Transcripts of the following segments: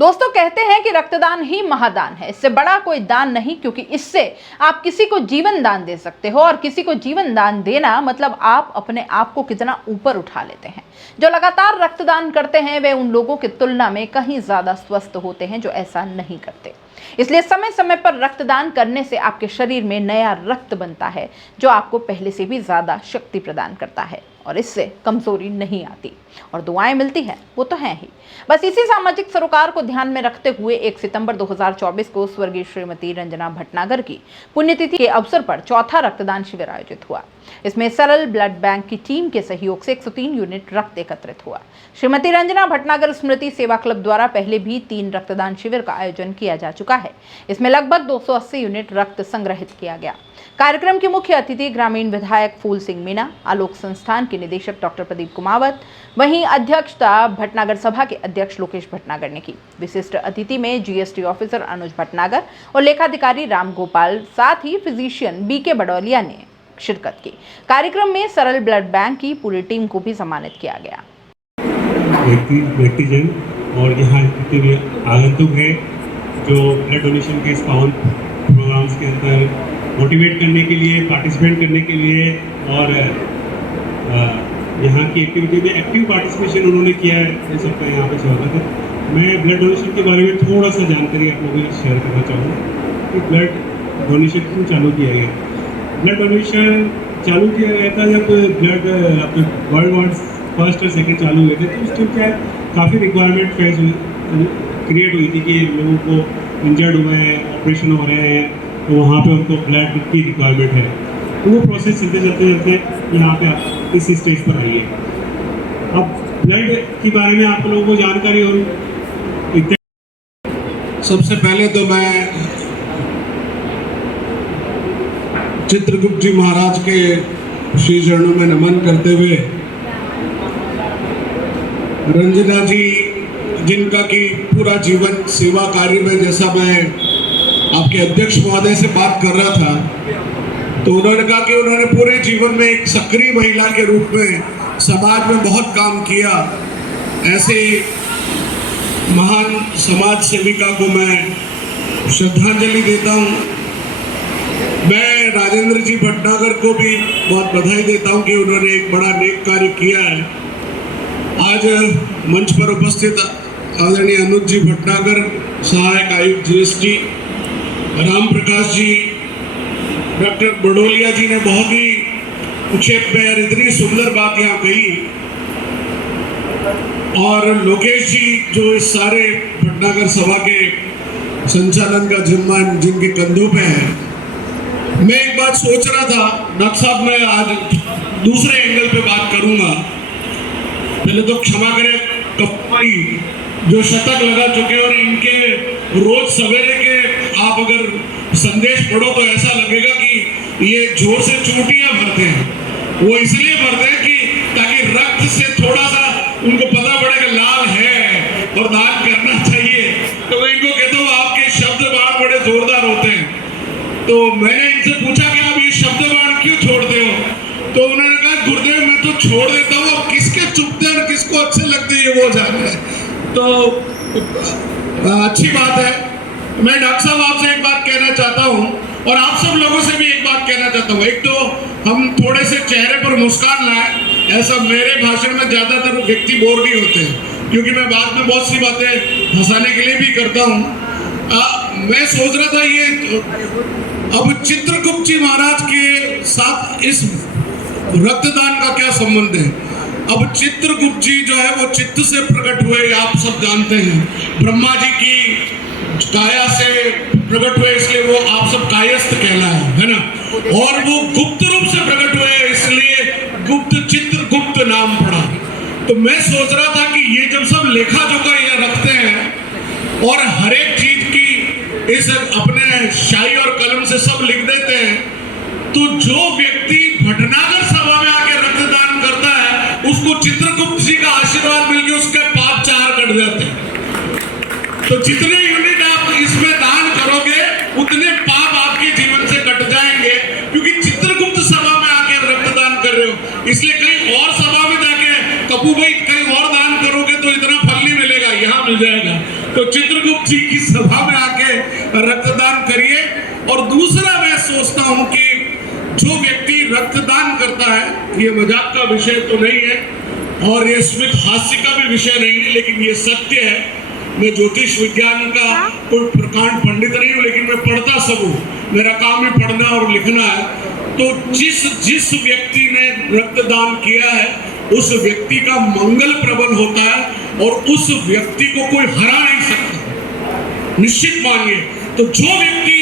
दोस्तों कहते हैं कि रक्तदान ही महादान है। इससे बड़ा कोई दान नहीं, क्योंकि इससे आप किसी को जीवन दान दे सकते हो। और किसी को जीवन दान देना मतलब आप अपने आप को कितना ऊपर उठा लेते हैं। जो लगातार रक्तदान करते हैं वे उन लोगों की तुलना में कहीं ज्यादा स्वस्थ होते हैं जो ऐसा नहीं करते। इसलिए समय समय पर रक्तदान करने से आपके शरीर में नया रक्त बनता है, जो आपको पहले से भी ज्यादा शक्ति प्रदान करता है और इससे कमजोरी नहीं आती और दुआएं मिलती हैं, वो तो हैं ही। बस इसी सामाजिक सरोकार को ध्यान में रखते हुए 1 सितंबर 2024 को स्वर्गीय श्रीमती रंजना भटनागर की पुण्यतिथि के अवसर पर चौथा रक्तदान शिविर आयोजित हुआ। इसमें सरल ब्लड बैंक की टीम के सहयोग से 103 यूनिट रक्त एकत्रित हुआ। श्रीमती रंजना भटनागर स्मृति सेवा क्लब द्वारा पहले भी 3 रक्तदान शिविर का आयोजन किया जा चुका है। इसमें लगभग 280 यूनिट रक्त संग्रहित किया गया। कार्यक्रम के मुख्य अतिथि ग्रामीण विधायक फूल सिंह मीणा, आलोक संस्थान के निदेशक डॉक्टर प्रदीप कुमावत, वहीं अध्यक्षता भटनागर सभा के अध्यक्ष लोकेश भटनागर ने की। विशिष्ट अतिथि में जीएसटी ऑफिसर अनुज भटनागर और लेखाधिकारी राम गोपाल, साथ ही फिजिशियन बीके बडौलिया ने शिरकत की। कार्यक्रम में सरल ब्लड बैंक की पूरी टीम को भी सम्मानित किया गया। व्यक्तिजन और यहाँ जितने आगंतुक हैं जो ब्लड डोनेशन के इस पावन प्रोग्राम्स के अंदर मोटिवेट करने के लिए, पार्टिसिपेट करने के लिए और यहाँ की एक्टिविटी में एक्टिव पार्टिसिपेशन उन्होंने किया है, सबका यहाँ पे स्वागत है। मैं ब्लड डोनेशन के बारे में थोड़ा सा जानकारी आप लोगों से शेयर करना चाहूँगा कि ब्लड डोनेशन क्यों चालू किया गया। ब्लड डोनेशन चालू किया गया था जब ब्लड अपने वर्ल्ड वॉर फर्स्ट और सेकेंड चालू हुए थे, तो उस टाइम क्या काफ़ी रिक्वायरमेंट फेस क्रिएट हुई थी कि लोगों को इंजर्ड हुए हैं, ऑपरेशन हो रहे हैं, तो वहाँ पे उनको ब्लड की रिक्वायरमेंट है। तो वो प्रोसेस चलते चलते यहाँ पे इस स्टेज पर आई है। अब ब्लड के बारे में आप लोगों को जानकारी हो। सबसे पहले तो मैं चित्रगुप्त जी महाराज के श्री चरणों में नमन करते हुए रंजना जी, जिनका कि पूरा जीवन सेवा कार्य में, जैसा मैं आपके अध्यक्ष महोदय से बात कर रहा था, तो उन्होंने कहा कि उन्होंने पूरे जीवन में एक सक्रिय महिला के रूप में समाज में बहुत काम किया। ऐसे महान समाज सेविका को मैं श्रद्धांजलि देता हूँ। मैं राजेंद्र जी भटनागर को भी बहुत बधाई देता हूँ कि उन्होंने एक बड़ा नेक कार्य किया है। आज मंच पर उपस्थित आदरणीय अनुज जी भटनागर, सहायक आयुक्त जीएसटी, राम प्रकाश जी, डॉक्टर बडोलिया जी ने बहुत ही संक्षेप में और इतनी सुंदर बात यहाँ कही, और लोकेश जी जो इस सारे भटनागर सभा के संचालन का जिम्मा जिनके कंधों पे है। मैं एक बात सोच रहा था, डॉक्टर साहब, मैं आज दूसरे एंगल पे बात करूंगा। पहले तो क्षमा करें कप्पाई जो शतक लगा चुके, और इनके रोज सवेरे के आप अगर संदेश पढ़ो तो ऐसा लगेगा कि ये जोर से चोटियां भरते हैं। वो इसलिए भरते हैं कि ताकि रक्त से थोड़ा सा उनको पता पड़े कि लाल है और दान करना चाहिए। तो मैं इनको कहता हूँ आपके शब्द बाण बड़े जोरदार होते हैं। तो मैंने इनसे पूछा कि आप ये शब्द बाण क्यों छोड़ते हो, तो उन्होंने कहा गुरुदेव मैं तो छोड़ देता हूँ, अब किसके चुभते हैं और किसको अच्छे लगते हैं ये वो जान है। तो अच्छी बात है। मैं डॉक्टर साहब आपसे एक बात कहना चाहता हूँ और आप सब लोगों से भी एक बात कहना चाहता हूँ। एक तो हम थोड़े से चेहरे पर मुस्कान लाएं, ऐसा मेरे भाषण में ज्यादातर व्यक्ति बोर नहीं होते हैं, क्योंकि मैं बाद में बहुत सी बातें हंसाने के लिए भी करता हूँ। मैं सोच रहा था ये अब चित्रगुप्त जी महाराज के साथ इस रक्तदान का क्या संबंध है। अब चित्रगुप्त जी जो है वो चित्त से प्रकट हुए, आप सब जानते हैं। ब्रह्मा जी की काया से प्रकट हुए, इसलिए वो आप सब कायस्थ कहलाए, है ना। और वो गुप्त रूप से प्रकट हुए, इसलिए गुप्त चित्रगुप्त नाम पड़ा। तो मैं सोच रहा था कि ये जब सब लेखा जोखा ये रखते हैं और हर एक चीज की इस अपने शाही और कलम से सब लिख देते हैं, तो जो व्यक्ति भटनागर सभा में आके रक्तदान करता है उसको चित्रगुप्त जी का आशीर्वाद मिलकर उसके पाप 4 कट जाते हैं। तो जितने यूनिट आप इसमें दान करोगे उतने पाप आपके जीवन से कट जाएंगे, क्योंकि चित्रगुप्त सभा में आके रक्तदान कर रहे हो। इसलिए कहीं और सभा में जाके कपूर भाई कहीं और दान करोगे तो इतना फल नहीं मिलेगा, यहाँ मिल जाएगा। तो चित्रगुप्त जी की सभा में आके रक्तदान करिए। और दूसरा मैं सोचता हूं कि जो व्यक्ति रक्तदान करता है, ये मजाक का विषय तो नहीं है और ये स्मित हास्य का भी विषय नहीं है, लेकिन ये सत्य है। मैं ज्योतिष विज्ञान का कोई प्रकांड पंडित नहीं हूँ, लेकिन मैं पढ़ता सब हूँ, मेरा काम ही पढ़ना और लिखना है। तो जिस व्यक्ति ने रक्तदान किया है उस व्यक्ति का मंगल प्रबल होता है और उस व्यक्ति को कोई हरा नहीं सकता, निश्चित मानिए। तो जो व्यक्ति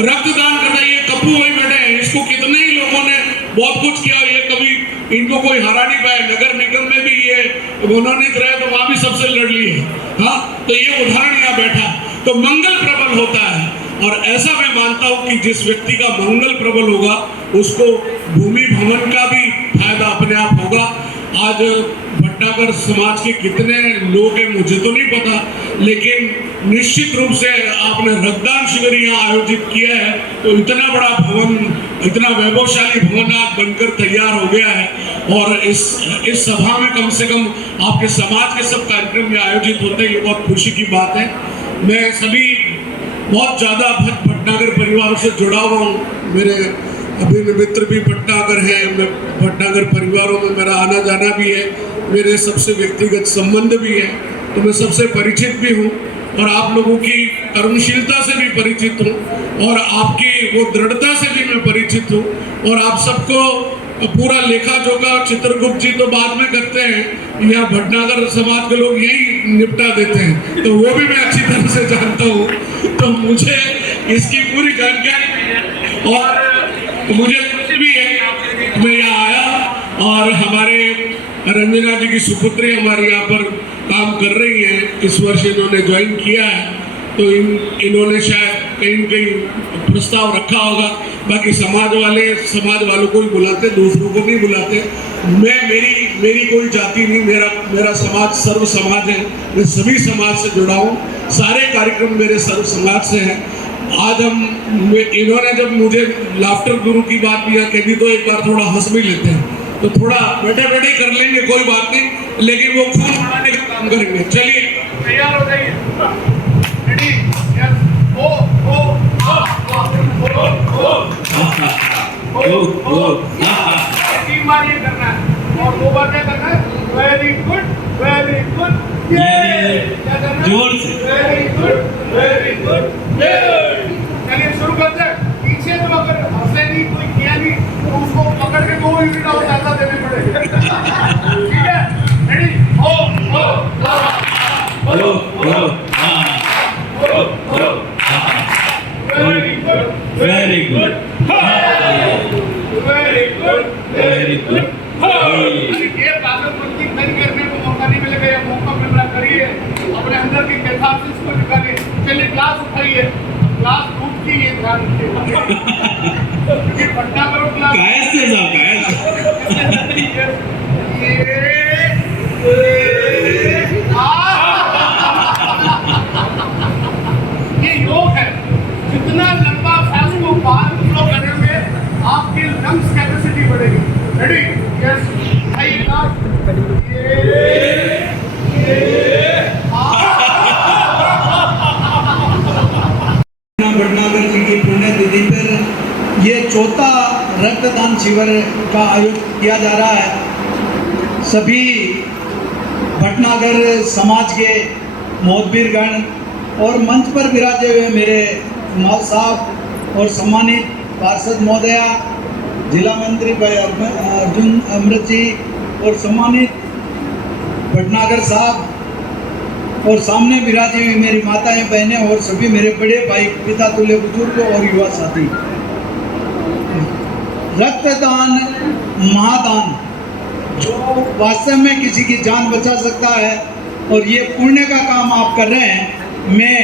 रक्तदान करता है, ये कप्पू भाई बैठे हैं, इसको कितने ही लोगों ने बहुत कुछ किया, ये कभी इनको कोई हरा नहीं पाया। नगर निगम में भी ये मनोनीत रहे तो वहां भी सबसे लड़ लिए। हाँ, तो ये उदाहरण यहाँ बैठा, तो मंगल प्रबल होता है। और ऐसा मैं मानता हूं कि जिस व्यक्ति का मंगल प्रबल होगा उसको भूमि भवन का भी फायदा अपने आप होगा। आज भटनागर समाज के कितने लोग हैं मुझे तो नहीं पता, लेकिन निश्चित रूप से आपने रक्तदान शिविर यहाँ आयोजित किया है तो इतना बड़ा भवन, इतना वैभवशाली भवन आज बनकर तैयार हो गया है। और इस सभा में कम से कम आपके समाज के सब कार्यक्रम में आयोजित होते हैं, ये बहुत खुशी की बात है। मैं सभी बहुत ज़्यादा भटनागर परिवार से जुड़ा हुआ हूँ, मेरे अभी मित्र भी भटनागर है, मैं भटनागर परिवारों में मेरा आना जाना भी है, मेरे सबसे व्यक्तिगत संबंध भी है, तो मैं सबसे परिचित भी हूँ और आप लोगों की कर्मशीलता से भी परिचित हूँ और आपकी वो दृढ़ता से भी मैं परिचित हूँ। और आप सबको पूरा लेखा जोखा चित्रगुप्त जी तो बाद में करते हैं, यहाँ भटनागर समाज के लोग यही निपटा देते हैं, तो वो भी मैं अच्छी तरह से जानता हूँ। तो मुझे इसकी पूरी जानकारी और मुझे खुशी भी है मैं यहाँ आया और हमारे रंजना जी की सुपुत्री हमारे यहाँ पर काम कर रही है, इस वर्ष इन्होंने ज्वाइन किया है, तो इन्होंने शायद कहीं न कहीं प्रस्ताव रखा होगा। बाकी समाज वालों को ही बुलाते, दूसरों को नहीं बुलाते। मेरी कोई जाति नहीं, मेरा समाज सर्व समाज है, मैं सभी समाज से जुड़ा हूँ, सारे कार्यक्रम मेरे सर्व समाज से हैं। आज इन्होंने जब मुझे लाफ्टर गुरु की बात भी यहाँ कह दी तो एक बार थोड़ा हंस भी लेते हैं, तो थोड़ा बैठे बैठे कर लेंगे, कोई बात नहीं, लेकिन वो खून बढ़ाने का काम करेंगे। चलिए तैयार हो जाइए, रेडी, यस, तीन बार ये करना है और 2 बार क्या करना है, वेरी गुड, वेरी गुड, क्या करना है, जोर से, वेरी गुड, चलिए शुरू करते हैं। पीछे तो अगर हंसे नहीं, कोई किया नहीं, तो उसको पकड़ के 2 यूनिट और ज्यादा देने पड़ेंगे, ठीक है, ready, very good, very good, very good, very good. ये पागलपंती नहीं करने को मौका नहीं मिलेगा, ये मौका मिल रहा, करिए अपने अंदर की कैथारसिस को निकालिए। चलिए ग्लास उठाइए, ग्लास दूध की, ये ध्यान रखिए क्योंकि पट्टा करो ग्लास ये योग है, जितना लंबा सांस को बाहर फ्लो करेंगे आपकी लंग्स कैपेसिटी बढ़ेगी। रेडी, यस, भटनागर जी की पुण्यतिथि पर ये 4था रक्तदान शिविर का आयोजन किया जा रहा है। सभी भटनागर समाज के मोहतबीरगण और मंच पर विराजे हुए मेरे कुमार साहब और सम्मानित पार्षद महोदया, जिला मंत्री भाई अर्जुन अमृत जी और सम्मानित भटनागर साहब और सामने विराजी हुई मेरी माताएं, बहनें और सभी मेरे बड़े भाई, पिता तुल्य बुजुर्ग और युवा साथी। रक्तदान महादान जो वास्तव में किसी की जान बचा सकता है और ये पुण्य का काम आप कर रहे हैं। मैं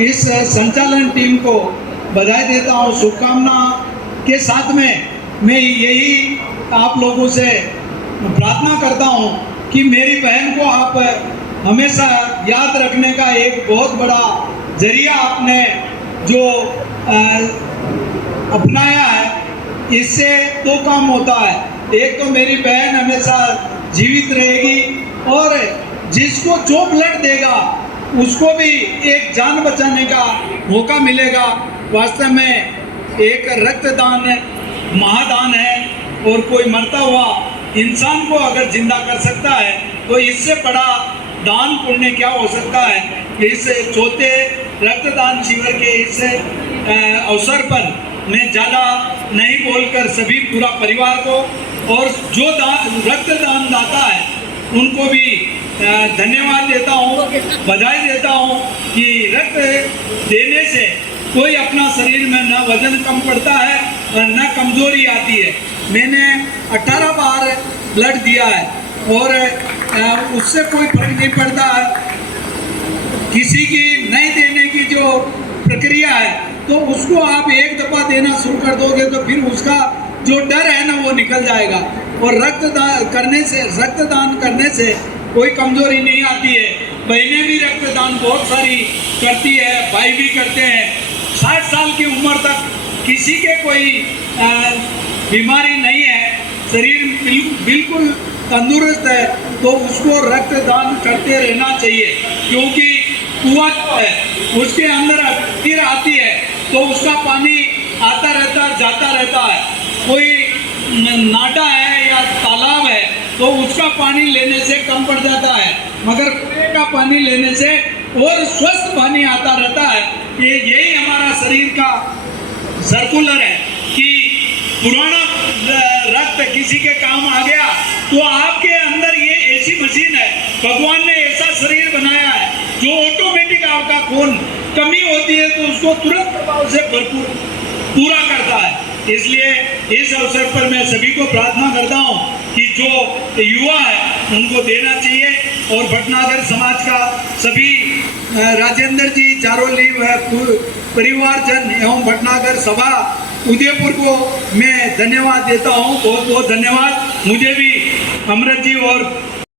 इस संचालन टीम को बधाई देता हूँ, शुभकामना के साथ में मैं यही आप लोगों से प्रार्थना करता हूँ कि मेरी बहन को आप हमेशा याद रखने का एक बहुत बड़ा जरिया आपने जो अपनाया है, इससे 2 काम होता है। एक तो मेरी बहन हमेशा जीवित रहेगी और जिसको जो ब्लड देगा उसको भी एक जान बचाने का मौका मिलेगा। वास्तव में एक रक्तदान महादान है, और कोई मरता हुआ इंसान को अगर जिंदा कर सकता है तो इससे बड़ा दान पुण्य क्या हो सकता है। इस चौथे रक्तदान शिविर के इस अवसर पर मैं ज़्यादा नहीं बोलकर सभी पूरा परिवार को और जो रक्तदान दाता है उनको भी धन्यवाद देता हूँ, बधाई देता हूँ कि रक्त देने से कोई अपना शरीर में न वजन कम पड़ता है और न कमजोरी आती है। मैंने 18 बार ब्लड दिया है और उससे कोई फर्क नहीं पड़ता है। किसी की नहीं देने की जो प्रक्रिया है तो उसको आप एक दफ़ा देना शुरू कर दोगे तो फिर उसका जो डर है ना वो निकल जाएगा। और रक्तदान करने से कोई कमजोरी नहीं आती है। बहनें भी रक्तदान बहुत सारी करती है, भाई भी करते हैं। 60 साल की उम्र तक किसी के कोई बीमारी नहीं है, शरीर बिल्कुल तंदुरुस्त है, तो उसको रक्तदान करते रहना चाहिए। क्योंकि कुआं है उसके अंदर फिर आती है तो उसका पानी आता रहता जाता रहता है। कोई नाटा है या तालाब है तो उसका पानी लेने से कम पड़ जाता है, मगर कुएं का पानी लेने से और स्वस्थ पानी आता रहता है। यही हमारा शरीर का सर्कुलर है कि पुराना रक्त किसी के काम आ गया तो आपके अंदर ये ऐसी मशीन है, भगवान ने ऐसा शरीर बनाया है जो ऑटोमेटिक आपका खून कमी होती है तो उसको तुरंत प्रभाव से भरपूर पूरा करता है। इसलिए इस अवसर पर मैं सभी को प्रार्थना करता हूं कि जो युवा है उनको देना चाहिए। और भटनागर समाज का सभी राजेंद्र जी, चारोली परिवारजन एवं भटनागर सभा उदयपुर को मैं धन्यवाद देता हूं। बहुत बहुत धन्यवाद। मुझे भी अमृत जी और